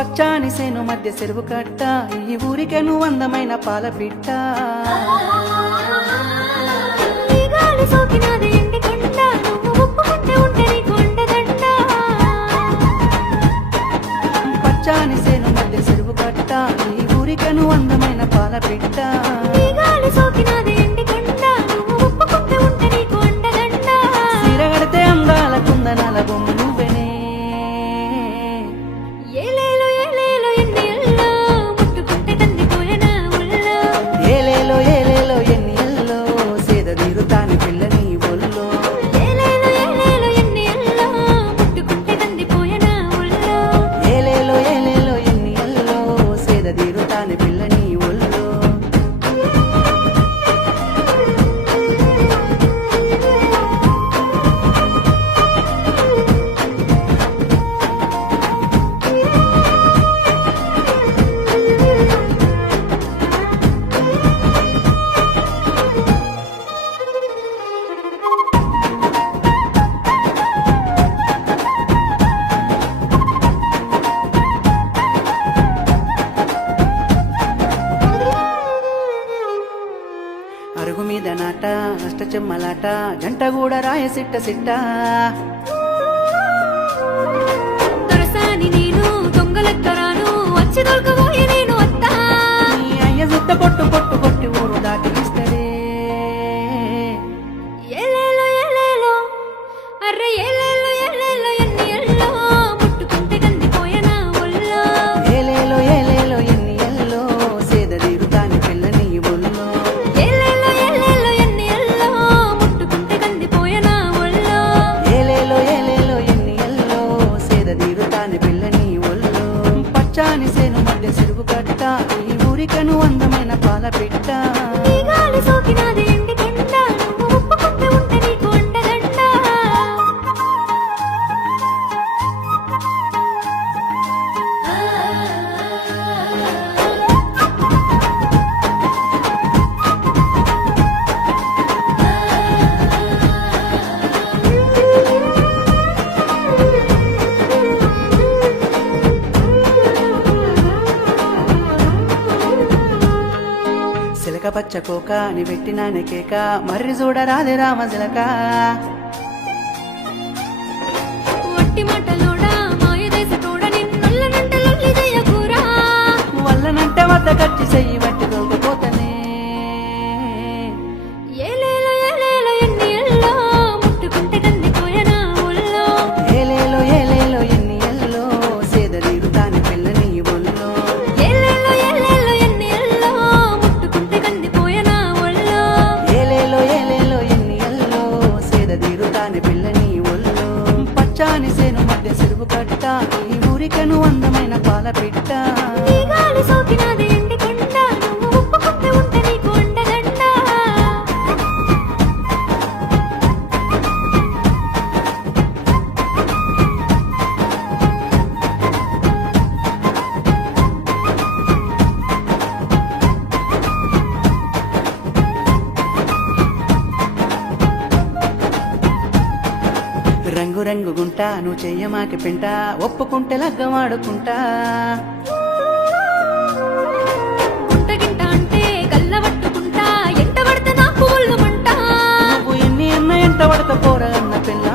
పచ్చాని సేను మధ్య చెరువు కట్ట, ఈ ఊరికెను అందమైన పాల పిట్ట. ఈ గాలి సోకినాది ఎండి కొండ, నువ్వు ఒప్పుకుంటే ఉంటే నీకు అండదండ. పచ్చాని సేను మధ్య చెరువు కట్ట, ఈ ఊరికెను అందమైన పాల పిట్ట. ఈ గాలి సోకినాది ఎండి కొండ, నువ్వు ఒప్పుకుంటే ఉంటే నీకు అండదండ. సిరగడితే అందాల కుందనాల బొమ్మ నువ్వెనే. ఏలేలో ఏలేలో ఎన్ని ఎల్లో, ముట్టుకుంటే కందిపోయేనా ఒళ్ళో. ఏలేలో ఏలేలో ఎన్ని ఎల్లో, సేద తీరుతాని పిల్లని ఒల్లో. ఏలేలో ఏలేలో ఎన్ని ఎల్లో, ముట్టుకుంటే కందిపోయేనా ఒళ్ళో. ఏలేలో ఏలేలో ఎన్ని ఎల్లో, సేద తీరుతాని పిల్లని ఒల్లో. అరుగు మీద నాట అష్టచెమ్మలాట, జంట కూడా రాయ సిట్ట సిట్ట. దొరసాని నేను దొంగలెత్తరాను, వచ్చి దొరకబోయి నేను వత్తా. నీ అయ్య జుట్ట పొట్టు పొట్టు కొట్టి ఊరు దాటి ఇస్తడే. ఏలేలో ఏలేలో, అర్రె ఏలేలో ఏలేలో ఎన్ని ఎల్లో, ముట్టుకుంటే కందిపోయేనా ఒళ్ళో. ఏలేలో ఏలేలో ఎన్ని ఎల్లో, సేద తీరుతాని పిల్లని ఒల్లో. ఏలేలో ఏలేలో ఎన్ని ఎల్లో, ముట్టుకుంటే కందిపోయేనా ఒళ్ళో. ఏలేలో ఏలేలో ఎన్ని ఎల్లో, సేద తీరుతాని పిల్లని ఒల్లో. పచ్చాని సేను మధ్య చెరువు కట్ట, ఈ ఊరికను అందమైన పాల పిట్ట. ఈ గాలి సోకినాది ఎండి కొండ, నువ్వు ఒప్పుకుంటే ఉంటే నీకు అండదండ. సిలక పచ్చ కోక ని పెట్టినాని కేక, మర్రి చూడరాదే రామ సిలక. వట్టి మాటలోడా మాయదేశ తోడ, నిన్నొల్లనంటే లొల్లి చేయకూరా. వల్లనంటే వద్ద కచ్చి చెయ్యి బట్టి దొరికిపోతనే. ఏలేలో ఏలేలో ఎన్ని ఎల్లో, ముట్టుకుంటే కందిపోయేనా ఒళ్ళో. ఏలేలో ఏలేలో ఎన్ని ఎల్లో, సేద తీరుతాని పిల్లని ఒల్లో. ఏలేలో ఏలేలో ఎన్ని ఎల్లో, ముట్టుకుంటే కందిపోయేనా ఒళ్ళో. ఏలేలో ఏలేలో ఎన్ని ఎల్లో, సేద తీరుతాని పిల్లని ఒల్లో. పచ్చాని సేను మధ్య చెరువు కట్ట, ఈ ఊరికను అందమైన పాల పిట్ట. ఈ గాలి సోకినాది ఎండి కొండ, నువ్వు ఒప్పుకుంటే ఉంటే నీకు అండదండ. రంగు రంగు గుంటా నువ్వు చెయ్యమాకి పెంట, ఒప్పుకుంటే లగ్గమాడుకుంటా. గుంటగింట అంటే గల్లబట్టుకుంటా, ఎంట పడితే నాకు ఒళ్ళు మంట. నువ్వు ఎన్ని అన్న ఎంట పడత పోరా అన్న పిల్ల.